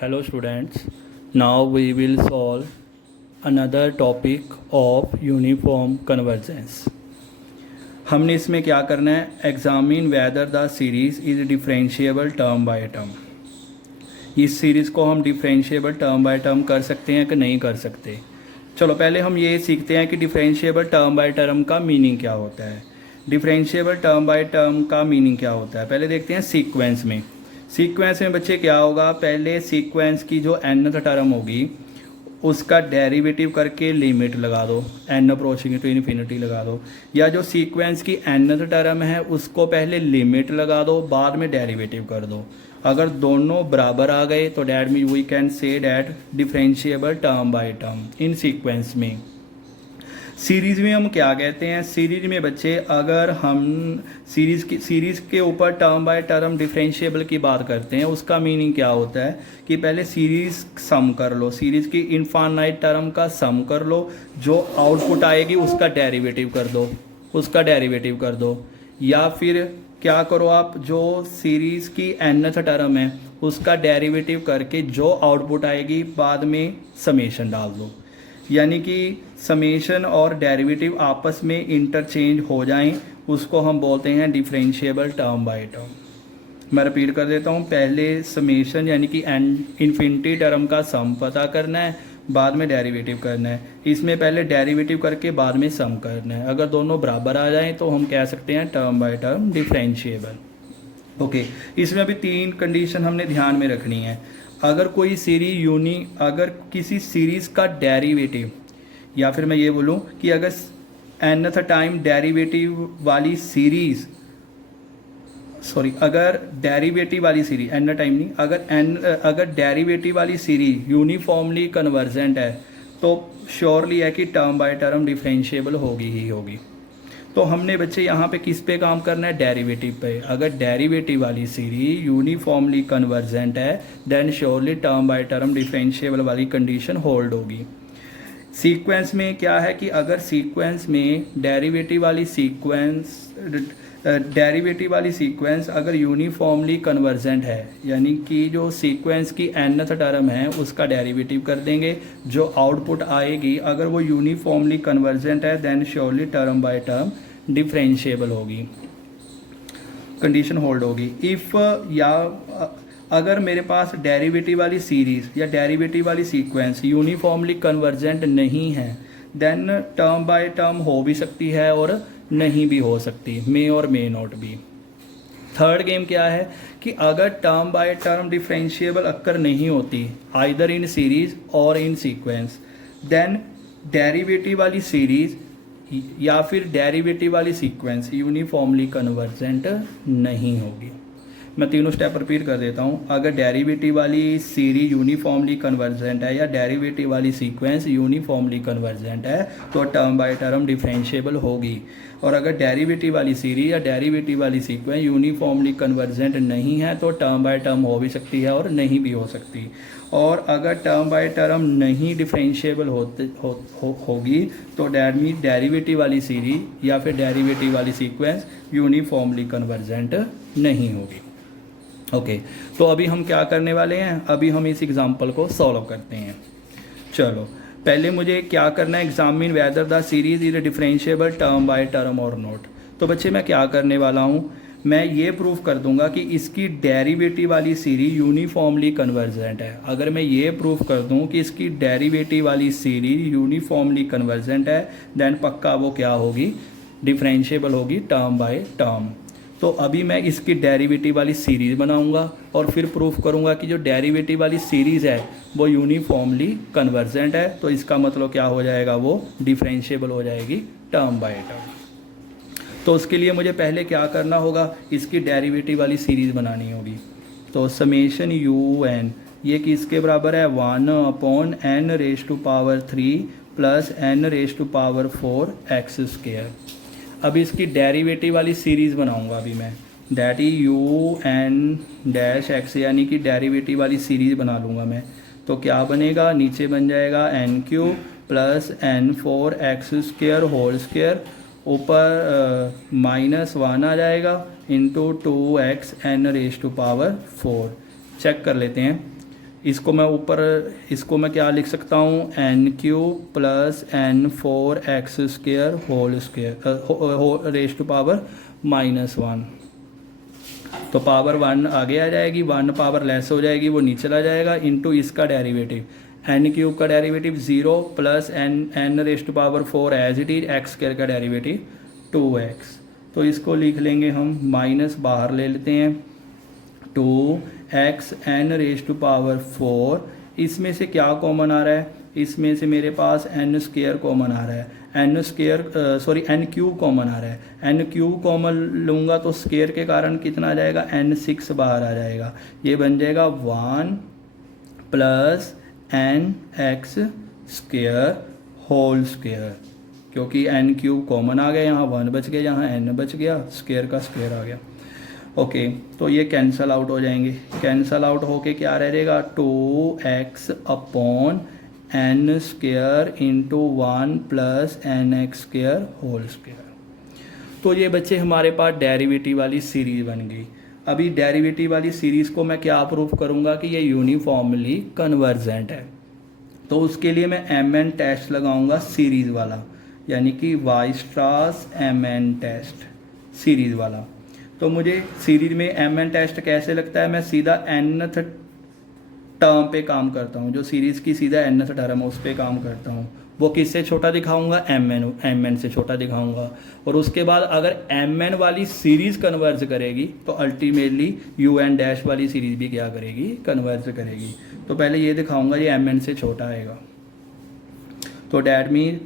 Hello students, now we will solve another topic of uniform convergence. हमने इसमें क्या करना है, examine whether the series is differentiable term by term. इस series को हम डिफरेंशिएबल टर्म बाय टर्म कर सकते हैं कि नहीं कर सकते। चलो पहले हम ये सीखते हैं कि डिफरेंशिएबल टर्म बाय टर्म का मीनिंग क्या होता है। डिफरेंशिएबल टर्म बाय टर्म का मीनिंग क्या होता है, पहले देखते हैं सीक्वेंस में। सीक्वेंस में बच्चे क्या होगा, पहले सीक्वेंस की जो nth टर्म होगी उसका डेरिवेटिव करके लिमिट लगा दो, n अप्रोचिंग टू इन्फिनिटी लगा दो, या जो सीक्वेंस की nth टर्म है उसको पहले लिमिट लगा दो बाद में डेरिवेटिव कर दो। अगर दोनों बराबर आ गए तो that mean we can say that differentiable term by term in sequence में। सीरीज़ में हम क्या कहते हैं, सीरीज में बच्चे अगर हम सीरीज़ के ऊपर टर्म बाय टर्म डिफरेंशिएबल की बात करते हैं, उसका मीनिंग क्या होता है कि पहले सीरीज़ सम कर लो, सीरीज़ की इनफाइनाइट टर्म का सम कर लो, जो आउटपुट आएगी उसका डेरिवेटिव कर दो, उसका डेरिवेटिव कर दो। या फिर क्या करो आप, जो सीरीज़ की nth टर्म है उसका डेरिवेटिव करके जो आउटपुट आएगी बाद में समेशन डाल दो, यानी कि समेशन और डेरिवेटिव आपस में इंटरचेंज हो जाएं, उसको हम बोलते हैं डिफरेंशिएबल टर्म बाय टर्म। मैं रिपीट कर देता हूँ, पहले समेशन यानी कि इन्फिनिटी टर्म का सम पता करना है, बाद में डेरिवेटिव करना है। इसमें पहले डेरिवेटिव करके बाद में सम करना है। अगर दोनों बराबर आ जाएं तो हम कह सकते हैं term by term differentiable. Okay, इसमें अभी तीन कंडीशन हमने ध्यान में रखनी है। अगर कोई अगर किसी सीरीज़ का डेरिवेटिव, या फिर मैं ये बोलूँ कि अगर nth टाइम डेरिवेटिव वाली सीरीज़, अगर डेरिवेटिव वाली सीरीज n टाइम नहीं, अगर डेरिवेटिव वाली सीरीज यूनिफॉर्मली कन्वर्जेंट है तो श्योरली है कि टर्म बाय टर्म डिफरेंशिएबल होगी ही होगी। तो हमने बच्चे यहाँ पे किस पे काम करना है, डेरिवेटिव पे। अगर डेरिवेटिव वाली सीरीज यूनिफॉर्मली कन्वर्जेंट है then surely term by term differentiable वाली कंडीशन होल्ड होगी। सीक्वेंस में क्या है कि अगर सीक्वेंस में डेरिवेटिव वाली सीक्वेंस अगर यूनिफॉर्मली कन्वर्जेंट है, यानी कि जो सीक्वेंस की nth टर्म है उसका डेरिवेटिव कर देंगे, जो आउटपुट आएगी अगर वो यूनिफॉर्मली कन्वर्जेंट है then surely term by term differentiable होगी, कंडीशन होल्ड होगी। इफ़ या अगर मेरे पास डेरिवेटिव वाली सीरीज़ या डेरिवेटिव वाली सीक्वेंस यूनिफॉर्मली कन्वर्जेंट नहीं है देन टर्म बाय टर्म हो भी सकती है और नहीं भी हो सकती, मे और मे नॉट भी। थर्ड गेम क्या है कि अगर term by term differentiable occur नहीं होती आइदर इन सीरीज और इन सीक्वेंस, देन डेरिवेटिव वाली सीरीज या फिर डेरिवेटिव वाली सीक्वेंस यूनिफॉर्मली कन्वर्जेंट नहीं होगी। मैं तीनों स्टेप रिपीट कर देता हूँ। अगर डेरिवेटिव वाली सीरीज यूनिफॉर्मली कन्वर्जेंट है या डेरिवेटिव वाली सीक्वेंस यूनिफॉर्मली कन्वर्जेंट है तो टर्म बाय टर्म डिफरेंशिएबल होगी। और अगर डेरिवेटिव वाली सीरीज या डेरिवेटिव वाली सीक्वेंस यूनिफॉर्मली कन्वर्जेंट नहीं है तो टर्म बाय टर्म हो भी सकती है और नहीं भी हो सकती। और अगर टर्म बाय टर्म नहीं डिफरेंशिएबल होगी तो डैट मीन डेरिवेटिव वाली सीरीज या फिर डेरिवेटिव वाली सीक्वेंस यूनिफॉर्मली कन्वर्जेंट नहीं होगी। ओके, तो अभी हम क्या करने वाले हैं, अभी हम इस एग्जाम्पल को सॉल्व करते हैं। चलो पहले मुझे क्या करना है, examine whether the series is differentiable term by term और नॉट। तो बच्चे मैं क्या करने वाला हूँ, मैं ये प्रूफ कर दूंगा कि इसकी डेरिवेटिव वाली सीरीज यूनिफॉर्मली कन्वर्जेंट है। अगर मैं ये प्रूफ कर दूं कि इसकी डेरिवेटिव वाली सीरीज यूनिफॉर्मली कन्वर्जेंट है देन पक्का वो क्या होगी, डिफरेंशिएबल होगी टर्म बाय टर्म। तो अभी मैं इसकी डेरिवेटिव वाली सीरीज़ बनाऊंगा और फिर प्रूफ करूंगा कि जो डेरिवेटिव वाली सीरीज़ है वो यूनिफॉर्मली कन्वर्जेंट है, तो इसका मतलब क्या हो जाएगा, वो डिफरेंशिएबल हो जाएगी टर्म बाय टर्म। तो उसके लिए मुझे पहले क्या करना होगा, इसकी डेरिवेटिव वाली सीरीज़ बनानी होगी। तो समेशन यू एन ये किसके बराबर है, 1/n⁻³ प्लस n⁻⁴ x²। अब इसकी डेरिवेटिव वाली सीरीज़ बनाऊंगा अभी मैं, दैट ई u(n)x यानी कि डेरिवेटिव वाली सीरीज़ बना लूँगा मैं। तो क्या बनेगा, नीचे बन जाएगा n³ प्लस n4x² ऊपर -1 आ जाएगा इंटू 2x n⁻⁴। चेक कर लेते हैं। इसको मैं ऊपर, इसको मैं क्या लिख सकता हूँ, n³ plus n4x² whole square raise to power -1। तो पावर 1 आगे आ जाएगी, 1 पावर लेस हो जाएगी, वो नीचे चला जाएगा, इनटू इसका डेरिवेटिव n³ का derivative 0 plus n raise to power 4 as it is, x² का डेरिवेटिव 2x। तो इसको लिख लेंगे हम, माइनस बाहर ले लेते हैं, 2x n raise to power 4, इसमें से क्या कॉमन आ रहा है, इसमें से मेरे पास n² कॉमन आ रहा है, n³ कॉमन आ रहा है, n³ कॉमन लूँगा तो स्क्वायर के कारण कितना आ जाएगा, n6 बाहर आ जाएगा, ये बन जाएगा 1 प्लस nx² होल स्क्वायर, क्योंकि n³ कॉमन आ गया, यहाँ 1 बच गया, यहाँ n बच गया, स्क्वायर का स्क्वायर आ गया। ओके तो ये कैंसल आउट हो जाएंगे, कैंसल आउट होके क्या रहेगा, 2x upon n² into 1 plus nx² whole square. तो ये बच्चे हमारे पास डेरिवेटिव वाली सीरीज बन गई। अभी डेरिवेटिव वाली सीरीज़ को मैं क्या प्रूफ करूँगा कि ये यूनिफॉर्मली कन्वर्जेंट है। तो उसके लिए मैं mn टेस्ट लगाऊंगा सीरीज़ वाला, यानी कि वाइस्ट्रास mn टेस्ट सीरीज़ वाला। तो मुझे सीरीज में mn टेस्ट कैसे लगता है, मैं सीधा nth टर्म पे काम करता हूँ, जो सीरीज़ की सीधा nth टर्म है उस पर काम करता हूँ, वो किससे छोटा दिखाऊंगा, mn से छोटा दिखाऊंगा। और उसके बाद अगर mn वाली सीरीज़ कन्वर्ज करेगी तो अल्टीमेटली un डैश वाली सीरीज़ भी क्या करेगी, कन्वर्ज करेगी। तो पहले ये दिखाऊंगा ये mn से छोटा आएगा, तो that mean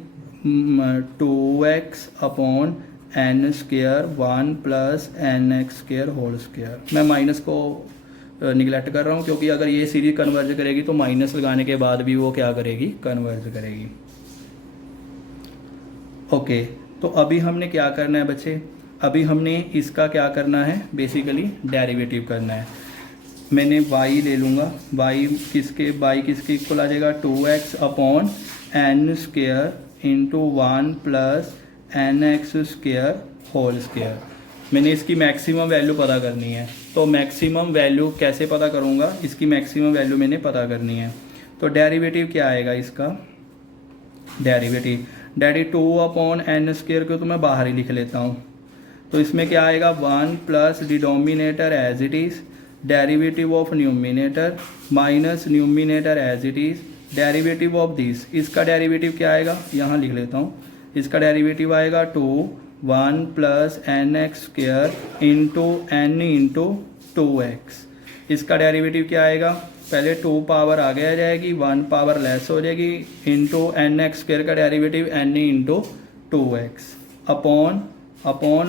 2x upon n² 1 plus nx² whole square. मैं माइनस को निगलेक्ट कर रहा हूँ, क्योंकि अगर ये सीरीज कन्वर्ज करेगी तो माइनस लगाने के बाद भी वो क्या करेगी, कन्वर्ज करेगी। ओके तो अभी हमने क्या करना है बच्चे, अभी हमने इसका क्या करना है, बेसिकली डेरिवेटिव करना है। मैंने y ले लूँगा, y किसके इक्वल आ जाएगा, 2x upon n² into 1 plus nx² whole square. मैंने इसकी मैक्सिमम वैल्यू पता करनी है, तो मैक्सिमम वैल्यू कैसे पता करूँगा, इसकी मैक्सिमम वैल्यू मैंने पता करनी है। तो डेरिवेटिव क्या आएगा इसका, डेरिवेटिव 2 अपॉन n² को तो मैं बाहर ही लिख लेता हूँ। तो इसमें क्या आएगा, 1 plus denominator as it is, derivative of numerator minus numerator as it is, derivative of this, इसका डेरिवेटिव क्या आएगा, यहाँ लिख लेता हूँ, इसका डेरिवेटिव आएगा 1 plus nx² into n into 2x। इसका डेरिवेटिव क्या आएगा, पहले 2 पावर आगे आ जाएगी, 1 पावर लेस हो जाएगी, इंटू nx² का derivative n into 2x upon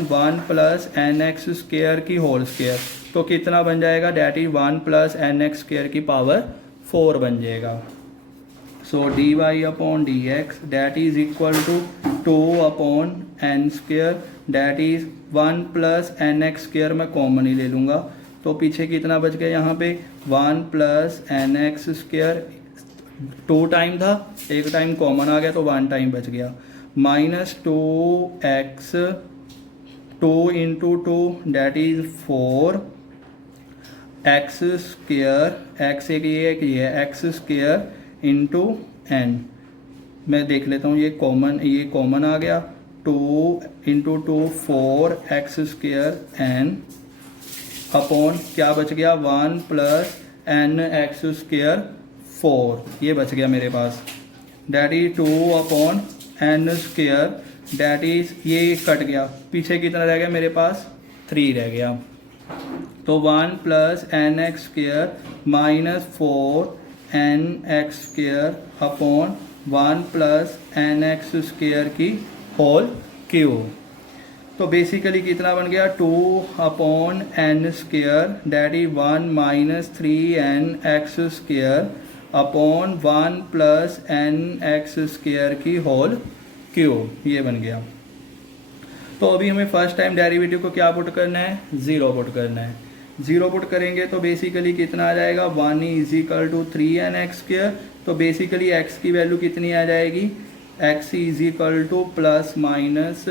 1 plus nx² की होल स्क्वायर। तो कितना बन जाएगा, डैट इज 1 प्लस nx² की पावर 4 बन जाएगा। So dy upon dx that is equal to 2 upon n² that is 1 plus nx² मैं कॉमन ही ले लूँगा, तो पीछे कितना बच गया, यहाँ पे 1 प्लस nx², 2 टाइम था, एक टाइम कॉमन आ गया तो 1 टाइम बच गया, minus 2x 2 into 2 that is 4 x² एक ये x² इंटू n। मैं देख लेता हूँ ये कॉमन आ गया, 2 इंटू 2 4 x² n अपॉन क्या बच गया, 1 प्लस nx² 4, ये बच गया मेरे पास, that is 2 upon n² that is, ये कट गया, पीछे कितना रह गया मेरे पास, 3 रह गया। तो 1 plus nx² minus 4 nx² upon 1 plus nx² की होल क्यूब। तो बेसिकली कितना बन गया, 2 upon n² that is 1 minus 3nx² upon 1 plus nx² की होल क्यूब, ये बन गया। तो अभी हमें फर्स्ट टाइम डेरिवेटिव को क्या पुट करना है, 0 पुट करना है। 0 पुट करेंगे तो बेसिकली कितना आ जाएगा, 1 इज इक्वल टू 3nx²। तो बेसिकली x की वैल्यू कितनी आ जाएगी, x is equal two plus minus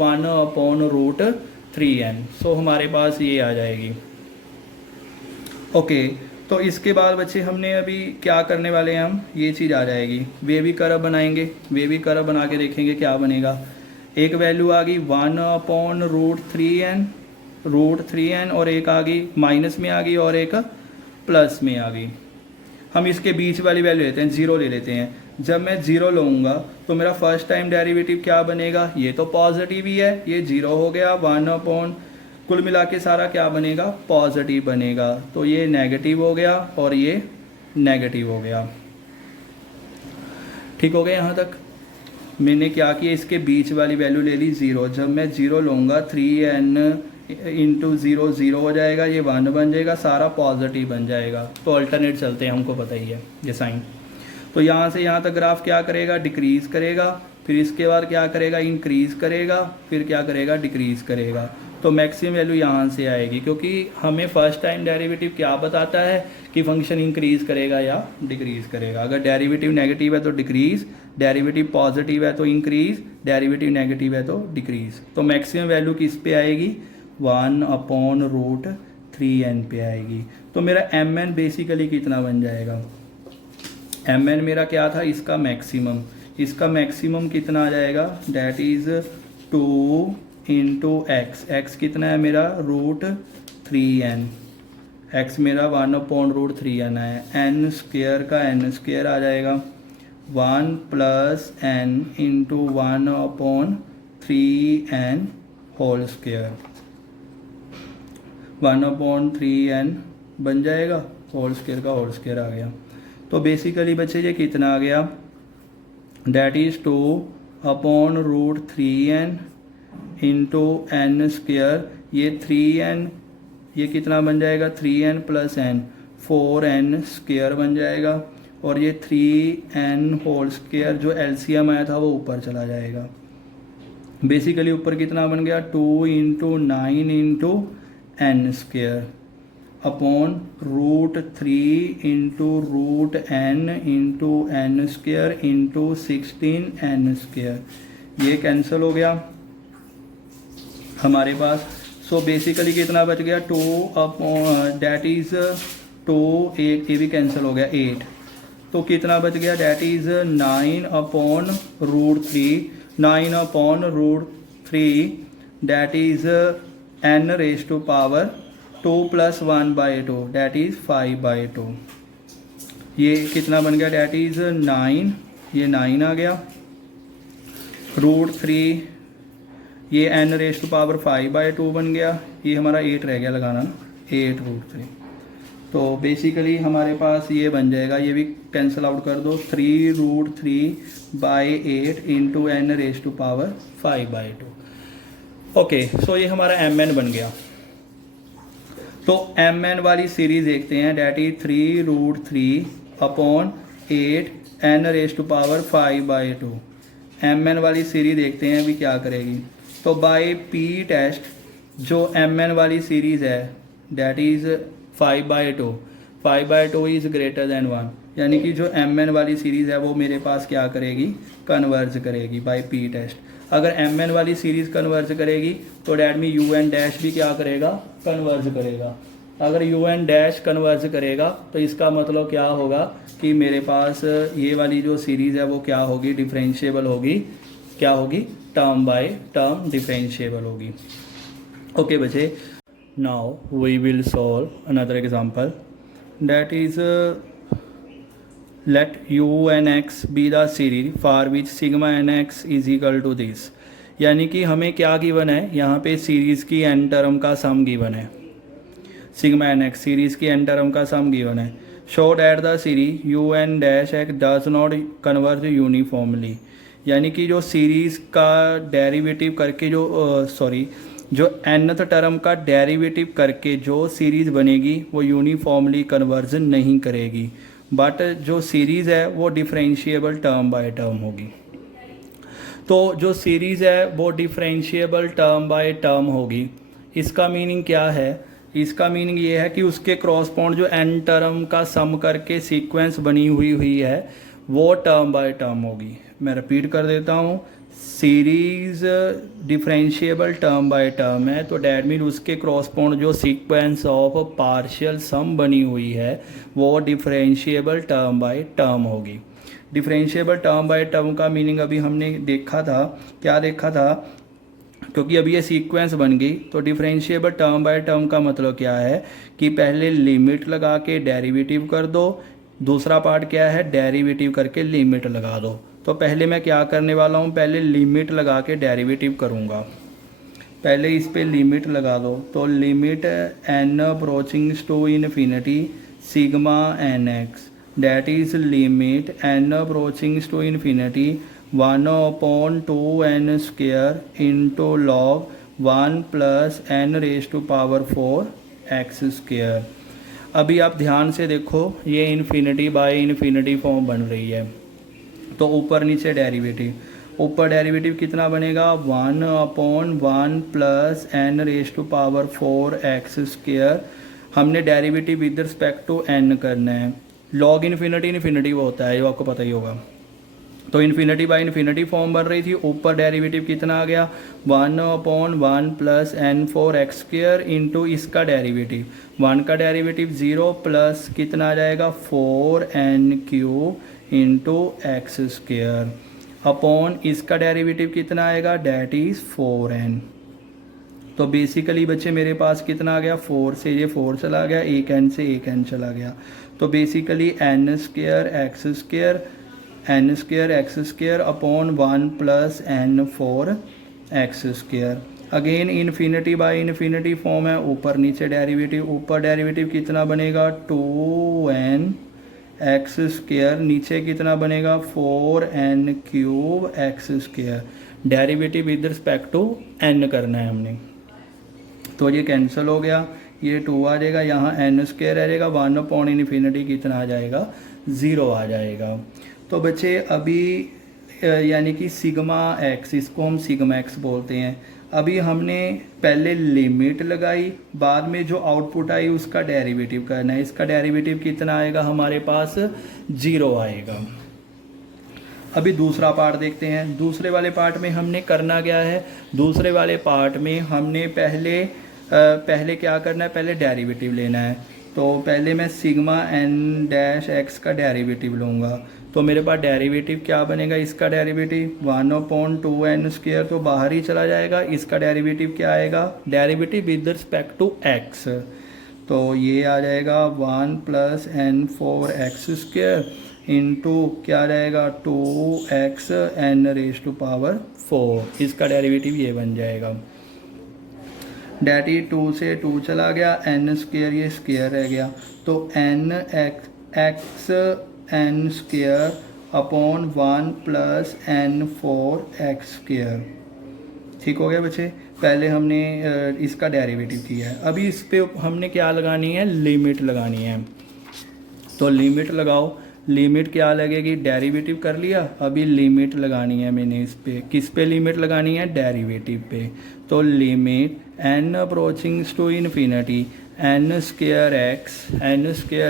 1 upon √3n। सो हमारे पास ये आ जाएगी। ओके तो इसके बाद बच्चे हमने अभी क्या करने वाले हैं, हम ये चीज़ आ जाएगी, वेवी कर्व बनाएंगे। वेवी कर्व बना के देखेंगे क्या बनेगा। एक वैल्यू आ गई 1/√3n और एक आ गई माइनस में आ गई और एक प्लस में आ गई। हम इसके बीच वाली वैल्यू लेते हैं, 0 ले लेते हैं। जब मैं 0 लूँगा तो मेरा फर्स्ट टाइम डेरिवेटिव क्या बनेगा, ये तो पॉजिटिव ही है, ये 0 हो गया। 1 कुल मिला के सारा क्या बनेगा, पॉजिटिव बनेगा। तो ये नेगेटिव हो गया और ये नेगेटिव हो गया। ठीक हो गया यहाँ तक। मैंने क्या किया, इसके बीच वाली वैल्यू ले ली 0। जब मैं 0 लूँगा 3n इंटू 0 0 हो जाएगा, ये 1 बन जाएगा, सारा पॉजिटिव बन जाएगा। तो अल्टरनेट चलते हैं, हमको पता ही है ये साइन। तो यहाँ से यहाँ तक ग्राफ क्या करेगा, डिक्रीज़ करेगा, फिर इसके बाद क्या करेगा, इंक्रीज़ करेगा, फिर क्या करेगा, डिक्रीज़ करेगा। तो मैक्सिमम वैल्यू यहाँ से आएगी, क्योंकि हमें फर्स्ट टाइम डेरिवेटिव क्या बताता है कि फंक्शन इंक्रीज़ करेगा या डिक्रीज़ करेगा। अगर डेरिवेटिव नेगेटिव है तो डिक्रीज़, डेरिवेटिव पॉजिटिव है तो इंक्रीज़, डेरिवेटिव नेगेटिव है तो डिक्रीज़। तो मैक्सिमम वैल्यू किस पे आएगी, 1/√3n पे आएगी। तो मेरा mn बेसिकली कितना बन जाएगा, mn मेरा क्या था, इसका मैक्सिमम। इसका मैक्सिमम कितना आ जाएगा, that is 2 into x. X कितना है मेरा, √3n। एक्स मेरा 1/√3n है। n स्क्वेयर का n स्क्वेयर आ जाएगा 1 + n into 1/3n whole square. 1/3n बन जाएगा, होल स्क्वेयर का होल स्क्वेयर आ गया। तो बेसिकली बच्चे ये कितना आ गया, that is 2/√3n into n square. ये 3n, ये कितना बन जाएगा, 3n + n 4n स्क्वेयर बन जाएगा। और ये 3n होल स्क्वेयर जो एलसीएम आया था वो ऊपर चला जाएगा। बेसिकली ऊपर कितना बन गया, 2 into 9 into n square upon √3 into √n into n square into 16n square. ये कैंसिल हो गया हमारे पास। सो बेसिकली कितना बच गया, 2 डेट इज़ 2, एक ये भी कैंसिल हो गया 8। तो कितना बच गया, that is 9/√3। 9/√3 that is n⁻² 2 + 1/2 that is 5/2। ये कितना बन गया, डेट इज़ 9, ये 9 आ गया। √3 ये n⁻5/2 बन गया। ये हमारा 8 रह गया लगाना, 8√3। तो बेसिकली हमारे पास ये बन जाएगा, ये भी कैंसिल आउट कर दो, 3√3/8 इंटू n⁻5/2। ओके, सो ये हमारा mn बन गया। तो mn वाली सीरीज देखते हैं, डेट इज 3√3/8 n⁻5/2। mn वाली सीरीज देखते हैं अभी क्या करेगी। तो बाय पी टेस्ट जो mn वाली सीरीज़ है that is 5/2। 5/2 is greater than 1, यानी कि जो mn वाली सीरीज़ है वो मेरे पास क्या करेगी, कन्वर्ज करेगी बाय पी टेस्ट। अगर mn वाली सीरीज़ कन्वर्ज करेगी तो डैट में un डैश भी क्या करेगा, कन्वर्ज करेगा। अगर un डैश कन्वर्ज करेगा तो इसका मतलब क्या होगा कि मेरे पास ये वाली जो सीरीज़ है वो क्या होगी, डिफरेंशिएबल होगी। क्या होगी, टर्म बाय टर्म डिफरेंशिएबल होगी। ओके बच्चे, now we will solve another example, that is let u and x be the series for which sigma nx is equal to this। यानी कि हमें क्या गिवन है, यहाँ पे सीरीज़ की n टर्म का सम गिवन है, सिग्मा एन एक्स सीरीज़ की n टर्म का सम गिवन है। Show that the series u n dash x does not converge uniformly. यानी कि जो सीरीज़ का डेरिवेटिव करके जो nth टर्म का डेरिवेटिव करके जो सीरीज़ बनेगी वो यूनिफॉर्मली कन्वर्जन नहीं करेगी, बट जो सीरीज़ है वो डिफरेंशिएबल टर्म बाय टर्म होगी। तो जो सीरीज़ है वो डिफरेंशिएबल टर्म बाय टर्म होगी। इसका मीनिंग क्या है, इसका मीनिंग ये है कि उसके क्रॉसपॉन्ड जो n टर्म का सम करके सीक्वेंस बनी हुई है वो टर्म बाय टर्म होगी। मैं रिपीट कर देता हूँ, series differentiable term by term है, तो डैट मीन उसके क्रॉसपोंड जो सीक्वेंस ऑफ पार्शियल सम बनी हुई है वो डिफरेंशिएबल टर्म बाय टर्म होगी। डिफरेंशिएबल टर्म बाय टर्म का मीनिंग अभी हमने देखा था, क्या देखा था, क्योंकि अभी ये सीक्वेंस बन गई तो डिफरेंशिएबल टर्म बाय टर्म का मतलब क्या है कि पहले लिमिट लगा के डेरिवेटिव कर दो, दूसरा पार्ट क्या है डेरिवेटिव करके लिमिट लगा दो। तो पहले मैं क्या करने वाला हूँ, पहले लिमिट लगा के डेरिवेटिव करूँगा। पहले इस पे लिमिट लगा दो, तो limit n approaches to infinity sigma N X, that is limit n approaches to infinity 1/2n square into log 1 plus n raise to power 4 X square. अभी आप ध्यान से देखो, ये इन्फिनिटी बाय इन्फिनिटी फॉर्म बन रही है, तो ऊपर नीचे डेरिवेटिव, ऊपर डेरिवेटिव कितना बनेगा 1/1 plus n raise to power 4 X square. हमने derivative with respect to n करना है। लॉग इन्फिनिटी इन्फिनिटी वो होता है जो आपको पता ही होगा, तो इन्फिनिटी बाय इन्फिनिटी फॉर्म बन रही थी। ऊपर डेरिवेटिव कितना आ गया 1/1 plus n4 X square into इसका डेरिवेटिव, 1 का डेरिवेटिव 0 प्लस कितना आ जाएगा 4n cube into x square upon इसका डेरिवेटिव कितना आएगा डैट इज़ 4n। तो बेसिकली बच्चे मेरे पास कितना आ गया, 4 से ये 4 चला गया, एक n से एक n चला गया, तो basically n square x square upon 1 plus n4 X square. Again infinity by infinity form है, ऊपर नीचे डेरिवेटिव, ऊपर डेरिवेटिव कितना बनेगा 2n एक्स स्क्वायर, नीचे कितना बनेगा 4n cube x square. Derivative with respect to n करना है हमने, तो ये कैंसिल हो गया, ये 2 आ जाएगा, यहाँ n स्क्वायर रह जाएगा, 1/इन्फिनिटी कितना आ जाएगा 0 आ जाएगा। तो बच्चे अभी यानी कि सिग्मा एक्स, इसको हम सिग्मा एक्स बोलते हैं। अभी हमने पहले लिमिट लगाई, बाद में जो आउटपुट आई उसका डेरिवेटिव करना है। इसका डेरिवेटिव कितना आएगा हमारे पास 0 आएगा। अभी दूसरा पार्ट देखते हैं। दूसरे वाले पार्ट में हमने करना क्या है, दूसरे वाले पार्ट में हमने पहले क्या करना है, पहले डेरिवेटिव लेना है। तो पहले मैं सिग्मा n डैश एक्स का डेरिवेटिव लूँगा, तो मेरे पास डेरिवेटिव क्या बनेगा, इसका डेरिवेटिव 1/2n स्क्वायर तो बाहर ही चला जाएगा। इसका डेरिवेटिव क्या आएगा, derivative with respect to x, तो ये आ जाएगा 1 plus n4 X square into क्या रहेगा 2x n raise to power 4, इसका डेरिवेटिव ये बन जाएगा। डैट इज 2 से 2 चला गया, n स्क्वायर ये स्क्वायर रह गया, तो n x n square upon 1 plus n4 X square. ठीक हो गया बच्चे, पहले हमने इसका डेरिवेटिव किया है। अभी इस पे हमने क्या लगानी है, लिमिट लगानी है। तो लिमिट लगाओ, लिमिट क्या लगेगी, डेरिवेटिव कर लिया, अभी लिमिट लगानी है मैंने इस पे। किस पे लिमिट लगानी है, डेरिवेटिव पे। तो limit n approaches to infinity n square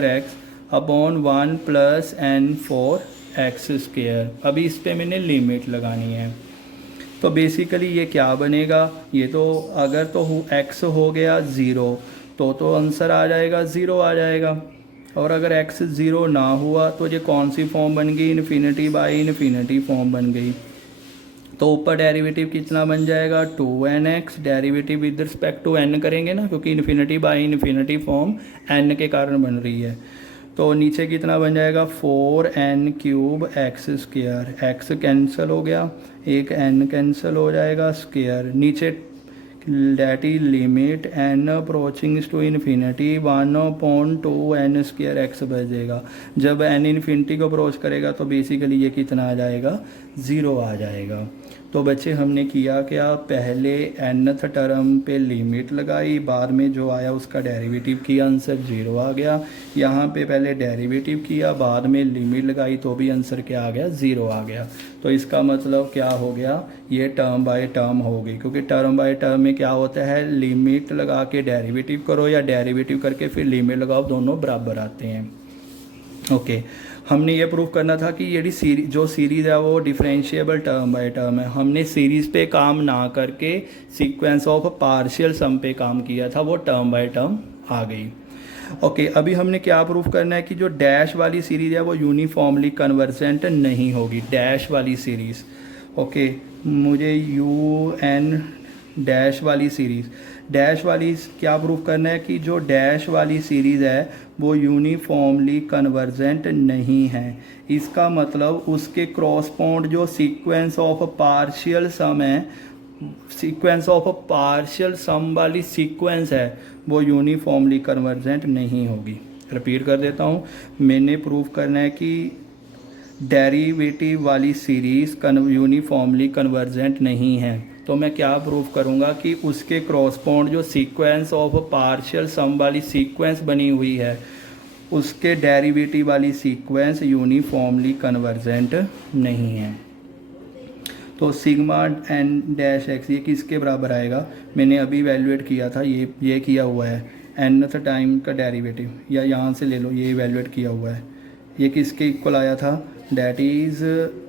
X upon 1 plus n4 X square. अभी इस पे मैंने लिमिट लगानी है। तो बेसिकली ये क्या बनेगा, ये तो अगर तो x हो गया 0 तो आंसर आ जाएगा 0 आ जाएगा, और अगर x 0 ना हुआ तो ये कौन सी फॉर्म बन गई, इन्फिनिटी बाय इन्फिनिटी फॉर्म बन गई। तो ऊपर डेरिवेटिव कितना बन जाएगा 2nx, derivative with respect to n करेंगे ना, क्योंकि infinity by infinity form n के कारण बन रही है। तो नीचे कितना बन जाएगा 4n cube x square, x cancel हो गया, एक n कैंसिल हो जाएगा, स्क्वायर नीचे that is limit n approaches to infinity 1/2n square X बचेगा। जब n इन्फिनिटी को अप्रोच करेगा तो बेसिकली ये कितना आ जाएगा 0 आ जाएगा। तो बच्चे हमने किया क्या, पहले nth टर्म पे लिमिट लगाई, बाद में जो आया उसका डेरिवेटिव किया, आंसर 0 आ गया। यहाँ पे पहले डेरिवेटिव किया, बाद में लिमिट लगाई, तो भी आंसर क्या आ गया 0 आ गया। तो इसका मतलब क्या हो गया, ये टर्म बाय टर्म हो गई, क्योंकि टर्म बाय टर्म में क्या होता है, लिमिट लगा के डेरिवेटिव करो या डेरिवेटिव करके फिर लिमिट लगाओ, दोनों बराबर आते हैं। ओके, हमने ये प्रूव करना था कि ये जो सीरीज़ है वो डिफरेंशिएबल टर्म बाय टर्म है। हमने सीरीज़ पे काम ना करके सीक्वेंस ऑफ पार्शियल सम पे काम किया था, वो टर्म बाय टर्म आ गई। ओके, अभी हमने क्या प्रूफ करना है कि जो डैश वाली सीरीज़ है वो यूनिफॉर्मली कन्वर्जेंट नहीं होगी। डैश वाली सीरीज़, ओके, मुझे यू एन डैश वाली सीरीज़, डैश वाली क्या प्रूफ करना है कि जो डैश वाली सीरीज़ है वो यूनिफॉर्मली कन्वर्जेंट नहीं है। इसका मतलब उसके क्रॉसपॉन्ड जो सीक्वेंस ऑफ पार्शियल सम है, सीक्वेंस ऑफ पार्शियल सम वाली सीक्वेंस है, वो यूनिफॉर्मली कन्वर्जेंट नहीं होगी। रिपीट कर देता हूँ, मैंने प्रूव करना है कि डेरिवेटिव वाली सीरीज़ यूनिफॉर्मली कन्वर्जेंट नहीं है, तो मैं क्या प्रूव करूँगा कि उसके क्रॉसपॉन्ड जो सीक्वेंस ऑफ पार्शियल सम वाली सीक्वेंस बनी हुई है, उसके डेरिवेटिव वाली सीक्वेंस यूनिफॉर्मली कन्वर्जेंट नहीं है। तो सिग्मा एन डैश एक्स ये किसके बराबर आएगा? मैंने अभी इवैल्यूएट किया था, ये किया हुआ है nth टाइम का डेरिवेटिव, या यहाँ से ले लो, ये इवैल्यूएट किया हुआ है। ये किसके इक्वल आया था? That is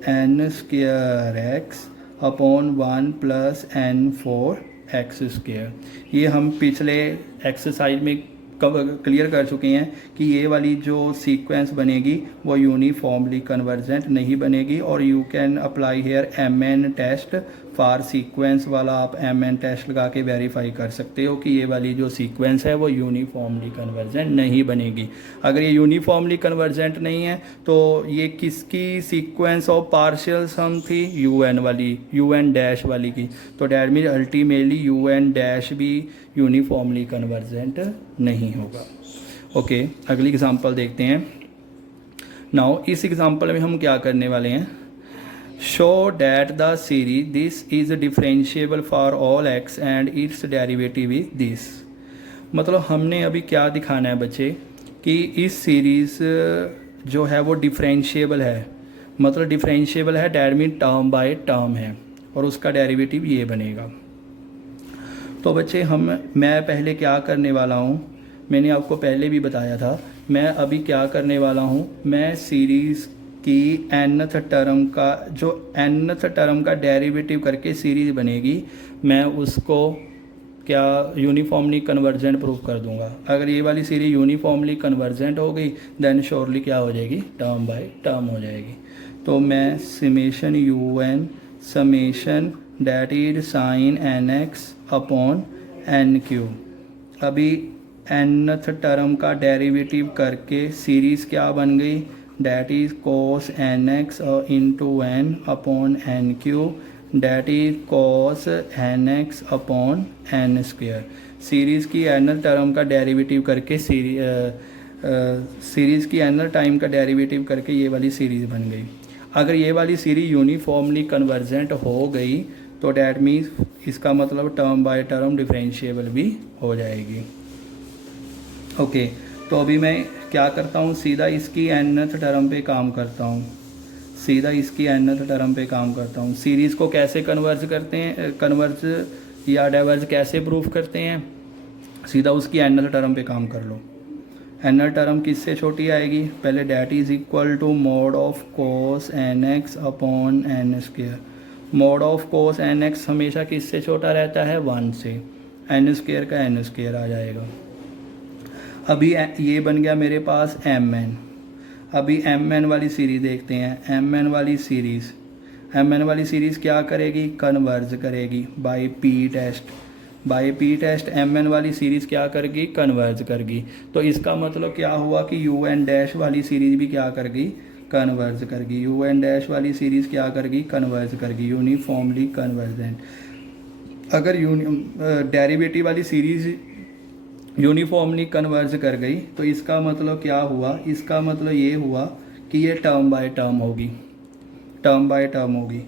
n square X upon 1 plus n four x square. ये हम पिछले एक्सरसाइज में क्लियर कर चुके हैं कि ये वाली जो सीक्वेंस बनेगी वो यूनिफॉर्मली कन्वर्जेंट नहीं बनेगी। और you can apply here MN test for sequence वाला, आप MN टेस्ट लगा के वेरीफाई कर सकते हो कि ये वाली जो सीक्वेंस है वो यूनिफॉर्मली कन्वर्जेंट नहीं बनेगी। अगर ये यूनिफॉर्मली कन्वर्जेंट नहीं है तो ये किसकी सीक्वेंस ऑफ पार्शियल सम थी? UN वाली, UN डैश वाली की। तो that mean ultimately UN dash भी यूनिफॉर्मली कन्वर्जेंट नहीं होगा। ओके, अगली एग्जांपल देखते हैं। नाउ इस एग्जांपल में हम क्या करने वाले हैं? Show that the series this is differentiable for all x and it's derivative is this. मतलब हमने अभी क्या दिखाना है बच्चे कि इस सीरीज़ जो है वो डिफरेंशिएबल है। मतलब डिफरेंशिएबल है that mean term by term है, और उसका डेरिवेटिव ये बनेगा। तो बच्चे मैं पहले क्या करने वाला हूँ, मैंने आपको पहले भी बताया था, मैं अभी क्या करने वाला हूँ, मैं सीरीज़ की nth टर्म का, जो nth टर्म का डेरिवेटिव करके सीरीज़ बनेगी, मैं उसको क्या यूनिफॉर्मली कन्वर्जेंट प्रूव कर दूंगा। अगर ये वाली सीरीज यूनिफॉर्मली कन्वर्जेंट हो गई देन श्योरली क्या हो जाएगी? टर्म बाय टर्म हो जाएगी। तो मैं summation UN summation that is sign NX upon NQ, अभी nth टर्म का डेरिवेटिव करके सीरीज़ क्या बन गई? That is cos NX into N upon NQ, that is cos NX upon N square. Series की nth टर्म का derivative करके series की nth टाइम का डेरिवेटिव करके ये वाली सीरीज़ बन गई। अगर ये वाली सीरीज यूनिफॉर्मली कन्वर्जेंट हो गई तो डैट मीन्स इसका मतलब टर्म बाय टर्म डिफरेंशिएबल भी हो जाएगी। ओके, तो अभी मैं क्या करता हूँ, सीधा इसकी nth टर्म पे काम करता हूँ, सीधा इसकी nth टर्म पे काम करता हूँ। सीरीज़ को कैसे कन्वर्ज करते हैं, कन्वर्ज या डाइवर्ज कैसे प्रूफ करते हैं? सीधा उसकी nth टर्म पे काम कर लो। nth टर्म किससे छोटी आएगी? पहले that is equal to mod of cos NX upon N square. Mod of cos NX हमेशा किससे छोटा रहता है? 1 से। N स्क्वायर का N स्क्वायर आ जाएगा। अभी ये बन गया मेरे पास MN। अभी MN वाली सीरीज़ देखते हैं। MN वाली सीरीज़ क्या करेगी? कन्वर्ज करेगी by P test. By P test MN वाली सीरीज़ क्या करेगी? कन्वर्ज करेगी। तो इसका मतलब क्या हुआ कि UN डैश वाली सीरीज़ भी क्या करेगी? कन्वर्ज करेगी। UN डैश वाली सीरीज़ क्या करेगी? कन्वर्ज करेगी, यूनिफॉर्मली कन्वर्जेंट। अगर डेरिवेटिव वाली सीरीज़ यूनिफॉर्मली कन्वर्ज कर गई तो इसका मतलब क्या हुआ? इसका मतलब ये हुआ कि ये टर्म बाय टर्म होगी, टर्म बाय टर्म होगी।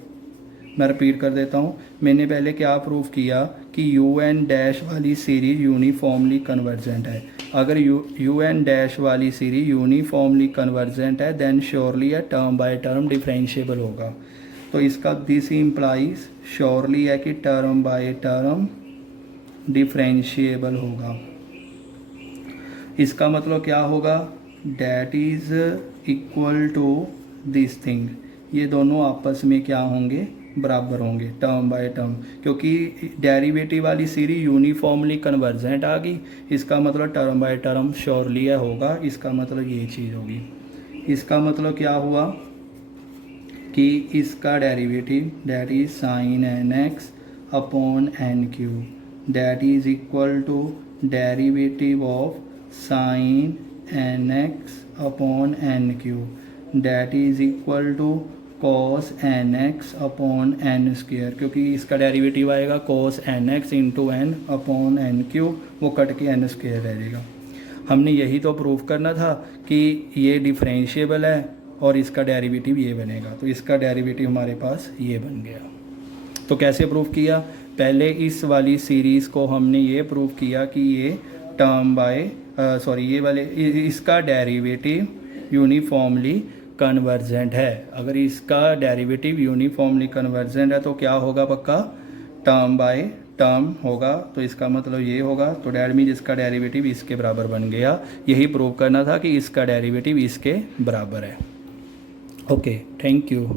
मैं रिपीट कर देता हूँ, मैंने पहले क्या प्रूफ किया कि UN डैश वाली सीरीज यूनिफॉर्मली कन्वर्जेंट है। अगर UN डैश वाली सीरीज यूनिफॉर्मली कन्वर्जेंट है देन श्योरली है टर्म बाय टर्म डिफरेंशिएबल होगा। तो इसका दिस इम्प्लाइज श्योरली है कि टर्म बाय टर्म डिफरेंशिएबल होगा। इसका मतलब क्या होगा? That is equal to this thing, ये दोनों आपस में क्या होंगे, बराबर होंगे टर्म बाय टर्म, क्योंकि डेरिवेटिव वाली सीरीज यूनिफॉर्मली कन्वर्जेंट आ गई, इसका मतलब टर्म बाय टर्म श्योरली होगा, इसका मतलब ये चीज़ होगी। इसका मतलब क्या हुआ कि इसका derivative that is sine n x upon n cube that is equal to derivative of sine n x upon n cube that is equal to cos n x upon n square, क्योंकि इसका derivative आएगा cos n x into n upon n cube, वो cut के n square रह जाएगा। हमने यही तो प्रूव करना था कि ये डिफरेंशिएबल है और इसका डेरिवेटिव ये बनेगा, तो इसका डेरिवेटिव हमारे पास ये बन गया। तो कैसे प्रूव किया, पहले इस वाली सीरीज़ को हमने ये प्रूव किया कि ये टर्म बाय ये वाले इसका डेरिवेटिव यूनिफॉर्मली कन्वर्जेंट है। अगर इसका डेरिवेटिव यूनिफॉर्मली कन्वर्जेंट है तो क्या होगा, पक्का टर्म बाय टर्म होगा, तो इसका मतलब ये होगा, तो डैट मीन इसका डेरिवेटिव इसके बराबर बन गया। यही प्रूव करना था कि इसका डेरिवेटिव इसके बराबर है। Okay, thank you.